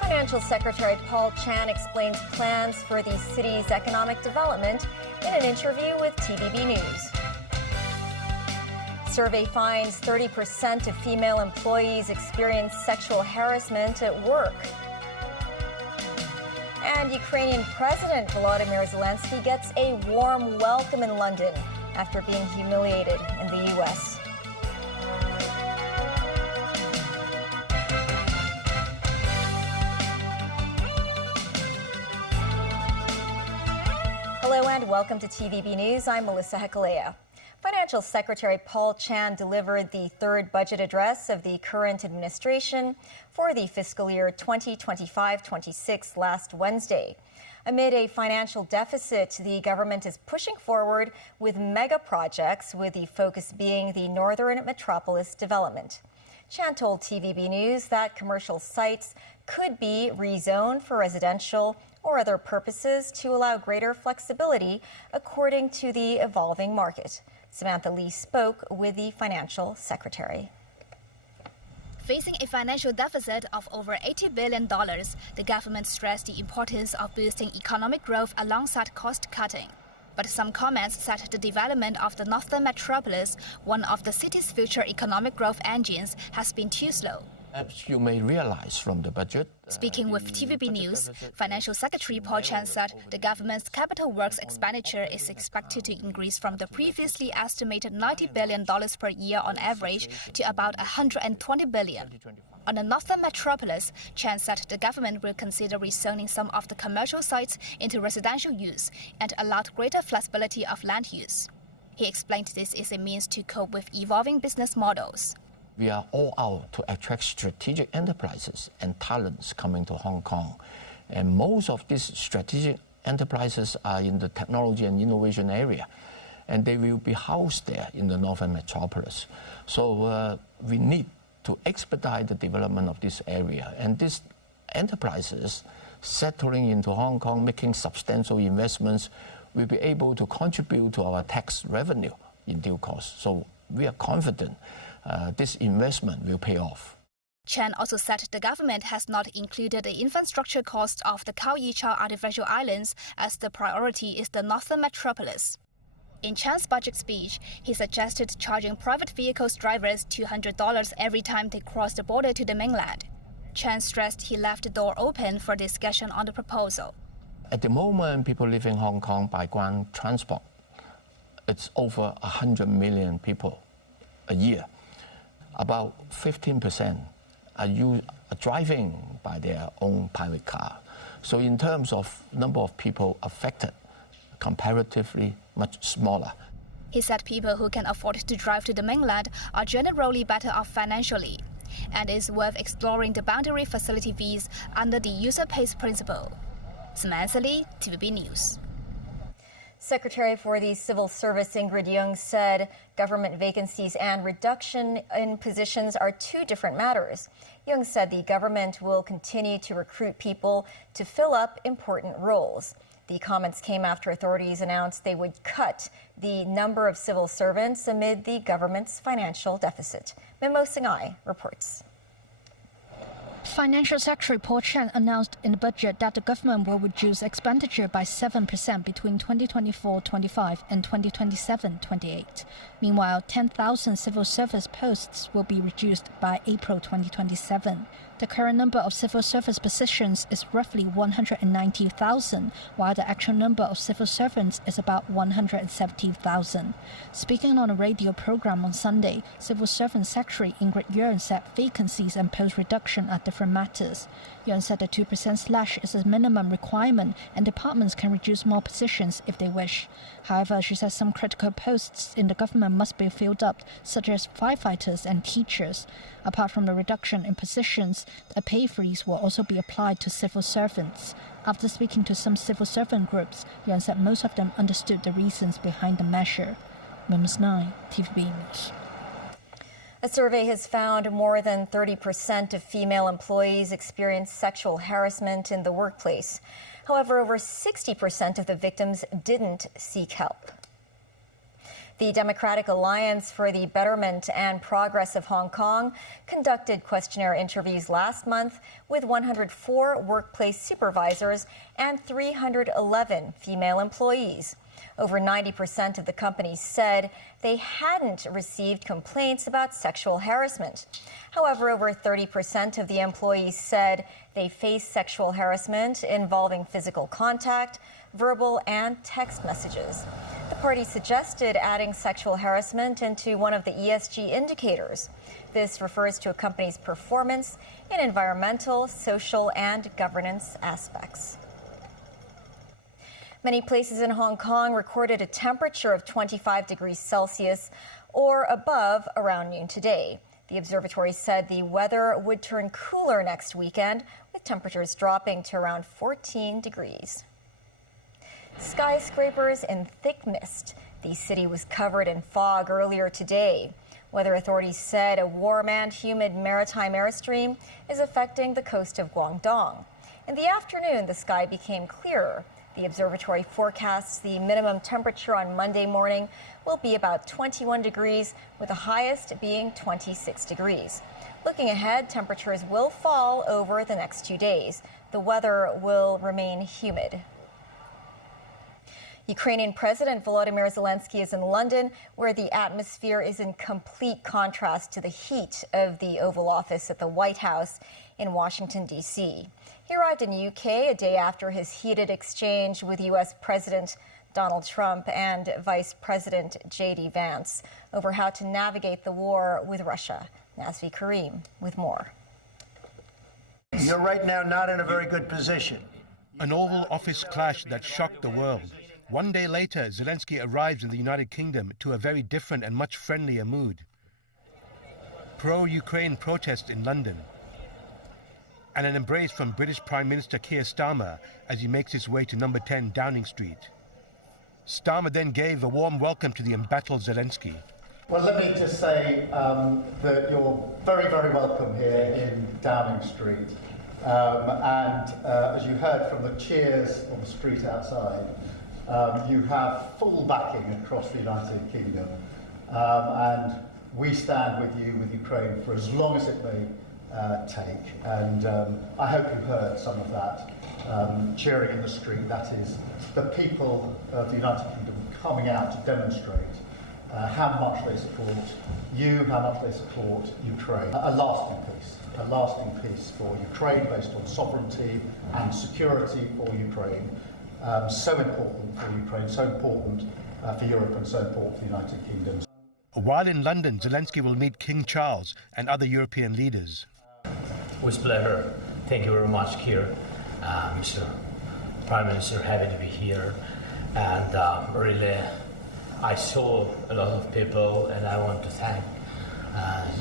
Financial Secretary Paul Chan explains plans for the city's economic development in an interview with TVB News. Survey finds 30% of female employees experience sexual harassment at work. And Ukrainian President Volodymyr Zelensky gets a warm welcome in London after being humiliated in the U.S. Hello and welcome to TVB News. I'm Melissa Hekalea. Financial Secretary Paul Chan delivered the third budget address of the current administration for the fiscal year 2025-26 last Wednesday. Amid a financial deficit, the government is pushing forward with mega projects, with the focus being the northern metropolis development. Chan told TVB News that commercial sites could be rezoned for residential or other purposes to allow greater flexibility according to the evolving market. Samantha Lee spoke with the financial secretary. Facing a financial deficit of over $80 billion, the government stressed the importance of boosting economic growth alongside cost cutting. But some comments said the development of the northern metropolis, one of the city's future economic growth engines, has been too slow. As you may realize from the budget. Speaking with TVB News, Financial Secretary Paul Chan said the government's capital works expenditure is expected to increase from the previously estimated $90 billion per year on average to about $120 billion. On the northern metropolis, Chan said the government will consider rezoning some of the commercial sites into residential use and allowed greater flexibility of land use. He explained this is a means to cope with evolving business models. We are all out to attract strategic enterprises and talents coming to Hong Kong. And most of these strategic enterprises are in the technology and innovation area. And they will be housed there in the northern metropolis. So we need to expedite the development of this area. And these enterprises settling into Hong Kong, making substantial investments, will be able to contribute to our tax revenue in due course. So we are confident this investment will pay off. Chan also said the government has not included the infrastructure cost of the Khao Yi Chau artificial islands, as the priority is the northern metropolis. In Chan's budget speech, he suggested charging private vehicles drivers $200 every time they cross the border to the mainland. Chan stressed he left the door open for discussion on the proposal. At the moment, people live in Hong Kong by ground transport. It's over 100 million people a year. About 15% are driving by their own private car. So in terms of number of people affected, comparatively much smaller. He said people who can afford to drive to the mainland are generally better off financially, and it's worth exploring the boundary facility fees under the user pays principle. Samantha Lee, TVB News. Secretary for the Civil Service Ingrid Yeung said government vacancies and reduction in positions are two different matters. Yeung said the government will continue to recruit people to fill up important roles. The comments came after authorities announced they would cut the number of civil servants amid the government's financial deficit. Mimo Singhai reports. Financial Secretary Paul Chan announced in the budget that the government will reduce expenditure by 7% between 2024-25 and 2027-28. Meanwhile, 10,000 civil service posts will be reduced by April 2027. The current number of civil service positions is roughly 190,000, while the actual number of civil servants is about 170,000. Speaking on a radio program on Sunday, Civil Servant Secretary Ingrid Yeung said vacancies and post reduction are different matters. Yeung said the 2% slash is a minimum requirement and departments can reduce more positions if they wish. However, she says some critical posts in the government must be filled up, such as firefighters and teachers. Apart from the reduction in positions, a pay freeze will also be applied to civil servants. After speaking to some civil servant groups, Yeung said most of them understood the reasons behind the measure. Ms. 9, TVB News. A survey has found more than 30% of female employees experience sexual harassment in the workplace. However, over 60% of the victims didn't seek help. The Democratic Alliance for the Betterment and Progress of Hong Kong conducted questionnaire interviews last month with 104 workplace supervisors and 311 female employees. Over 90% of the companies said they hadn't received complaints about sexual harassment. However, over 30% of the employees said they faced sexual harassment involving physical contact, verbal and text messages. The party suggested adding sexual harassment into one of the ESG indicators. This refers to a company's performance in environmental, social and governance aspects. Many places in Hong Kong recorded a temperature of 25 degrees Celsius or above around noon today. The observatory said the weather would turn cooler next weekend, with temperatures dropping to around 14 degrees. Skyscrapers in thick mist. The city was covered in fog earlier today. Weather authorities said a warm and humid maritime airstream is affecting the coast of Guangdong. In the afternoon, the sky became clearer. The observatory forecasts the minimum temperature on Monday morning will be about 21 degrees, with the highest being 26 degrees. Looking ahead, temperatures will fall over the next 2 days. The weather will remain humid. Ukrainian President Volodymyr Zelensky is in London, where the atmosphere is in complete contrast to the heat of the Oval Office at the White House in Washington, D.C. He arrived in the UK a day after his heated exchange with U.S. President Donald Trump and Vice President J.D. Vance over how to navigate the war with Russia. Nazvi Karim with more. You're right now not in a very good position. An Oval Office clash that shocked the world. One day later, Zelensky arrives in the United Kingdom to a very different and much friendlier mood. Pro-Ukraine protests in London. And an embrace from British Prime Minister Keir Starmer as he makes his way to number 10 Downing Street. Starmer then gave a warm welcome to the embattled Zelensky. Well, let me just say that you're very, very welcome here in Downing Street. As you heard from the cheers on the street outside, you have full backing across the United Kingdom. And we stand with you, with Ukraine, for as long as it may take. And I hope you've heard some of that cheering in the street. That is the people of the United Kingdom coming out to demonstrate how much they support you, how much they support Ukraine. A lasting peace for Ukraine based on sovereignty and security for Ukraine. So important for Ukraine, so important for Europe and so important for the United Kingdom. While in London, Zelensky will meet King Charles and other European leaders. With pleasure. Thank you very much, Keir. Mr. Prime Minister, happy to be here. And really, I saw a lot of people, and I want to thank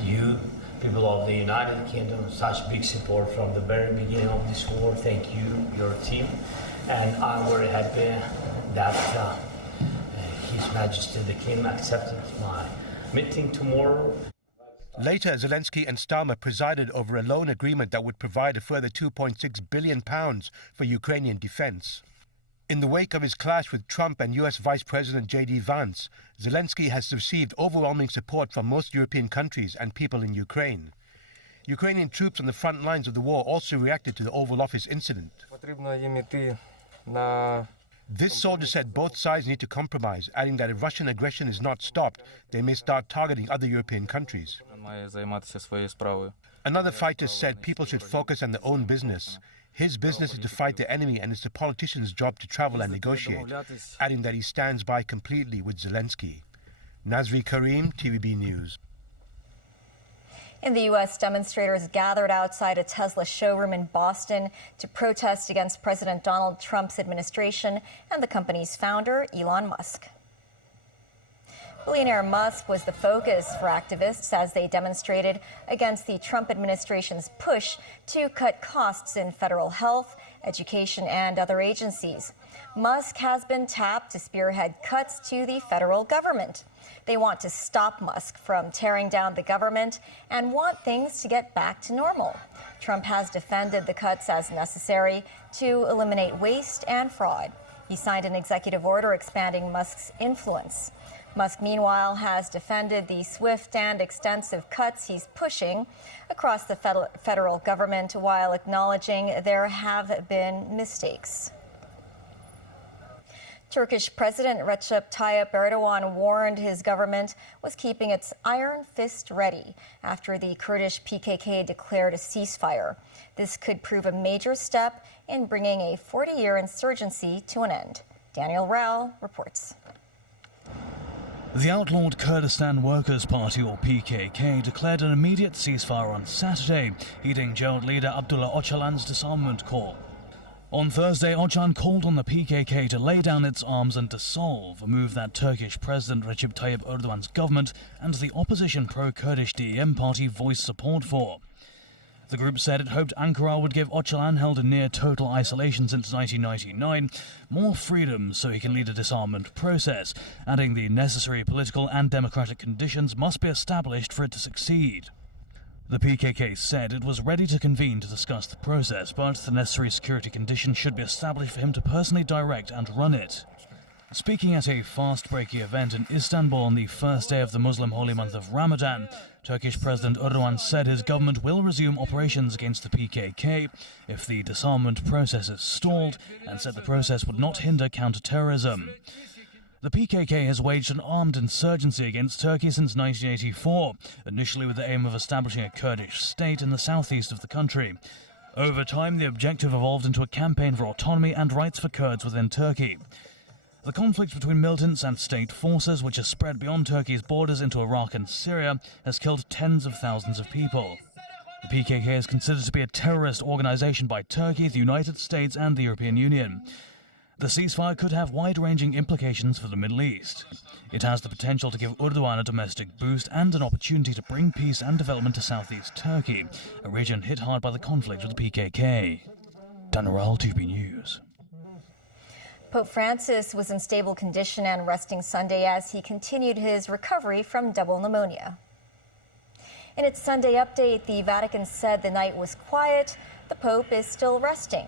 you, people of the United Kingdom, such big support from the very beginning of this war. Thank you, your team. And I'm very happy that His Majesty the King accepted my meeting tomorrow. Later, Zelensky and Starmer presided over a loan agreement that would provide a further £2.6 billion for Ukrainian defense. In the wake of his clash with Trump and US Vice President J.D. Vance, Zelensky has received overwhelming support from most European countries and people in Ukraine. Ukrainian troops on the front lines of the war also reacted to the Oval Office incident. This soldier said both sides need to compromise, adding that if Russian aggression is not stopped, they may start targeting other European countries. Another fighter said people should focus on their own business. His business is to fight the enemy, and it's the politician's job to travel and negotiate, adding that he stands by completely with Zelensky. Nazvi Karim, TVB News. In the U.S., demonstrators gathered outside a Tesla showroom in Boston to protest against President Donald Trump's administration and the company's founder, Elon Musk. Billionaire Musk was the focus for activists as they demonstrated against the Trump administration's push to cut costs in federal health, education, and other agencies. Musk has been tapped to spearhead cuts to the federal government. They want to stop Musk from tearing down the government and want things to get back to normal. Trump has defended the cuts as necessary to eliminate waste and fraud. He signed an executive order expanding Musk's influence. Musk, meanwhile, has defended the swift and extensive cuts he's pushing across the federal government while acknowledging there have been mistakes. Turkish President Recep Tayyip Erdogan warned his government was keeping its iron fist ready after the Kurdish PKK declared a ceasefire. This could prove a major step in bringing a 40-year insurgency to an end. Daniel Rao reports. The outlawed Kurdistan Workers' Party, or PKK, declared an immediate ceasefire on Saturday, heeding jailed leader Abdullah Öcalan's disarmament call. On Thursday, Öcalan called on the PKK to lay down its arms and dissolve, a move that Turkish President Recep Tayyip Erdogan's government and the opposition pro-Kurdish DEM party voiced support for. The group said it hoped Ankara would give Öcalan, held in near total isolation since 1999, more freedom so he can lead a disarmament process, adding the necessary political and democratic conditions must be established for it to succeed. The PKK said it was ready to convene to discuss the process, but the necessary security conditions should be established for him to personally direct and run it. Speaking at a fast-breaking event in Istanbul on the first day of the Muslim holy month of Ramadan, Turkish President Erdogan said his government will resume operations against the PKK if the disarmament process is stalled, and said the process would not hinder counter-terrorism. The PKK has waged an armed insurgency against Turkey since 1984, initially with the aim of establishing a Kurdish state in the southeast of the country. Over time, the objective evolved into a campaign for autonomy and rights for Kurds within Turkey. The conflict between militants and state forces, which has spread beyond Turkey's borders into Iraq and Syria, has killed tens of thousands of people. The PKK is considered to be a terrorist organization by Turkey, the United States and the European Union. The ceasefire could have wide-ranging implications for the Middle East. It has the potential to give Erdogan a domestic boost and an opportunity to bring peace and development to southeast Turkey, a region hit hard by the conflict with the PKK. Daniel, TVB News. Pope Francis was in stable condition and resting Sunday as he continued his recovery from double pneumonia. In its Sunday update, the Vatican said the night was quiet. The Pope is still resting.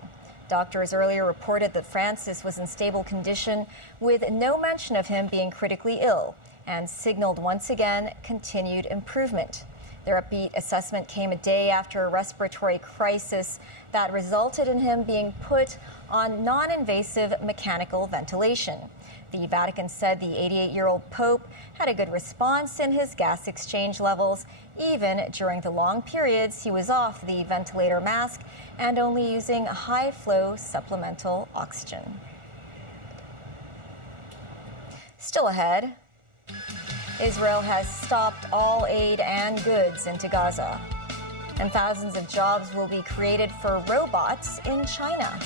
Doctors earlier reported that Francis was in stable condition with no mention of him being critically ill, and signaled once again continued improvement. Their upbeat assessment came a day after a respiratory crisis that resulted in him being put on non-invasive mechanical ventilation. The Vatican said the 88-year-old Pope had a good response in his gas exchange levels, even during the long periods he was off the ventilator mask and only using high-flow supplemental oxygen. Still ahead, Israel has stopped all aid and goods into Gaza, and thousands of jobs will be created for robots in China.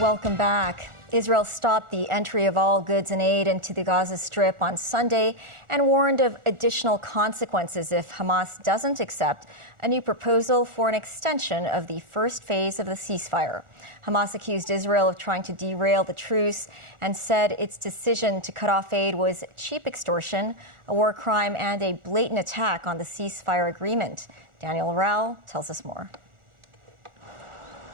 Welcome back. Israel stopped the entry of all goods and aid into the Gaza Strip on Sunday and warned of additional consequences if Hamas doesn't accept a new proposal for an extension of the first phase of the ceasefire. Hamas accused Israel of trying to derail the truce and said its decision to cut off aid was cheap extortion, a war crime, and a blatant attack on the ceasefire agreement. Daniel Rao tells us more.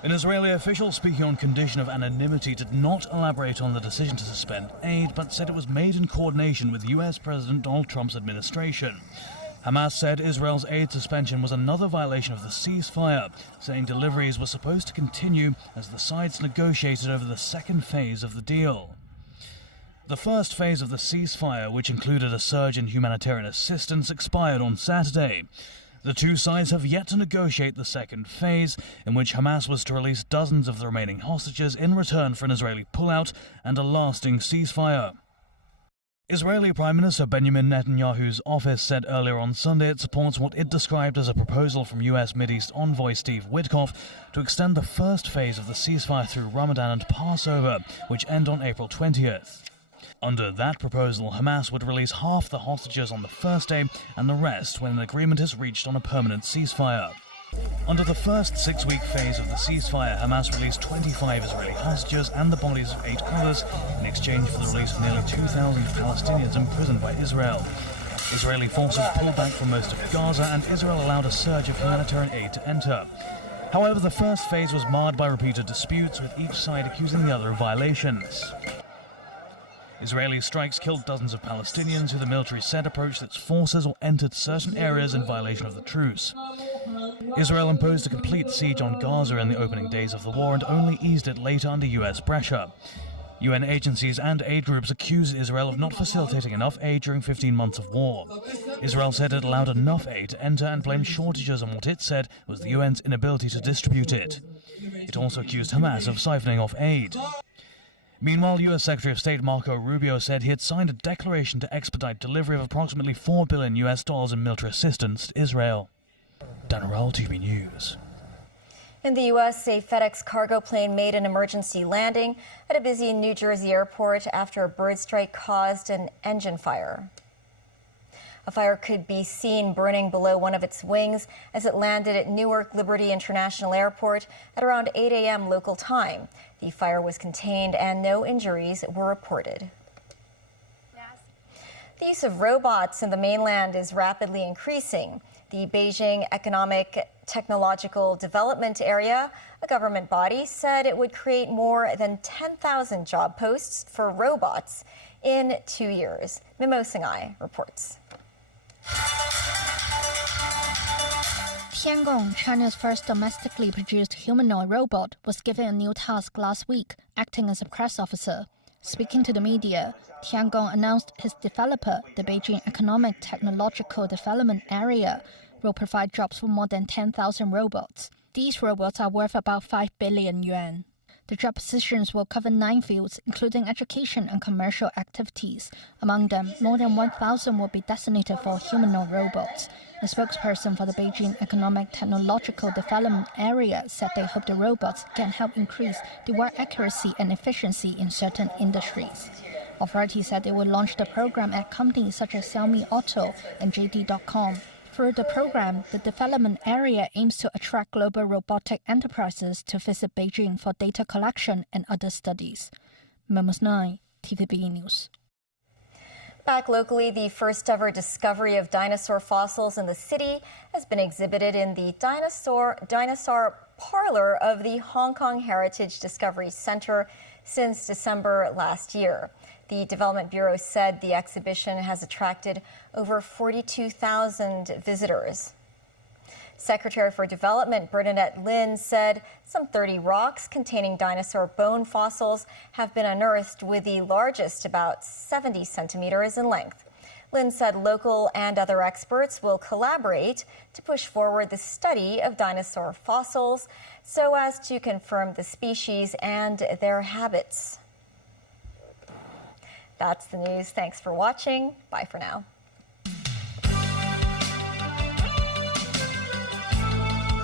An Israeli official speaking on condition of anonymity did not elaborate on the decision to suspend aid, but said it was made in coordination with US President Donald Trump's administration. Hamas said Israel's aid suspension was another violation of the ceasefire, saying deliveries were supposed to continue as the sides negotiated over the second phase of the deal. The first phase of the ceasefire, which included a surge in humanitarian assistance, expired on Saturday. The two sides have yet to negotiate the second phase, in which Hamas was to release dozens of the remaining hostages in return for an Israeli pullout and a lasting ceasefire. Israeli Prime Minister Benjamin Netanyahu's office said earlier on Sunday it supports what it described as a proposal from US Mideast envoy Steve Witkoff to extend the first phase of the ceasefire through Ramadan and Passover, which end on April 20th. Under that proposal, Hamas would release half the hostages on the first day and the rest when an agreement is reached on a permanent ceasefire. Under the first 6-week phase of the ceasefire, Hamas released 25 Israeli hostages and the bodies of 8 others in exchange for the release of nearly 2,000 Palestinians imprisoned by Israel. Israeli forces pulled back from most of Gaza, and Israel allowed a surge of humanitarian aid to enter. However, the first phase was marred by repeated disputes, with each side accusing the other of violations. Israeli strikes killed dozens of Palestinians who the military said approached its forces or entered certain areas in violation of the truce. Israel imposed a complete siege on Gaza in the opening days of the war and only eased it later under US pressure. UN agencies and aid groups accused Israel of not facilitating enough aid during 15 months of war. Israel said it allowed enough aid to enter and blamed shortages on what it said was the UN's inability to distribute it. It also accused Hamas of siphoning off aid. Meanwhile, US Secretary of State Marco Rubio said he had signed a declaration to expedite delivery of approximately $4 billion in military assistance to Israel. Dan Rowell, TV News. In the U.S., a FedEx cargo plane made an emergency landing at a busy New Jersey airport after a bird strike caused an engine fire. A fire could be seen burning below one of its wings as it landed at Newark Liberty International Airport at around 8 a.m. local time. The fire was contained and no injuries were reported. The use of robots in the mainland is rapidly increasing. The Beijing Economic Technological Development Area, a government body, said it would create more than 10,000 job posts for robots in 2 years. Mimo Singhai reports. Tiangong, China's first domestically produced humanoid robot, was given a new task last week, acting as a press officer. Speaking to the media, Tiangong announced his developer, the Beijing Economic Technological Development Area, will provide jobs for more than 10,000 robots. These robots are worth about 5 billion yuan. The job positions will cover 9 fields, including education and commercial activities. Among them, more than 1,000 will be designated for humanoid robots. A spokesperson for the Beijing Economic Technological Development Area said they hope the robots can help increase the work accuracy and efficiency in certain industries. Authorities said they will launch the program at companies such as Xiaomi Auto and JD.com. Through the program, the development area aims to attract global robotic enterprises to visit Beijing for data collection and other studies. Memos 9, TVB News. Back locally, the first ever discovery of dinosaur fossils in the city has been exhibited in the dinosaur parlor of the Hong Kong Heritage Discovery Center since December last year. The Development Bureau said the exhibition has attracted over 42,000 visitors. Secretary for Development Bernadette Lin said some 30 rocks containing dinosaur bone fossils have been unearthed, with the largest about 70 centimeters in length. Lin said local and other experts will collaborate to push forward the study of dinosaur fossils so as to confirm the species and their habits. That's the news. Thanks for watching. Bye for now.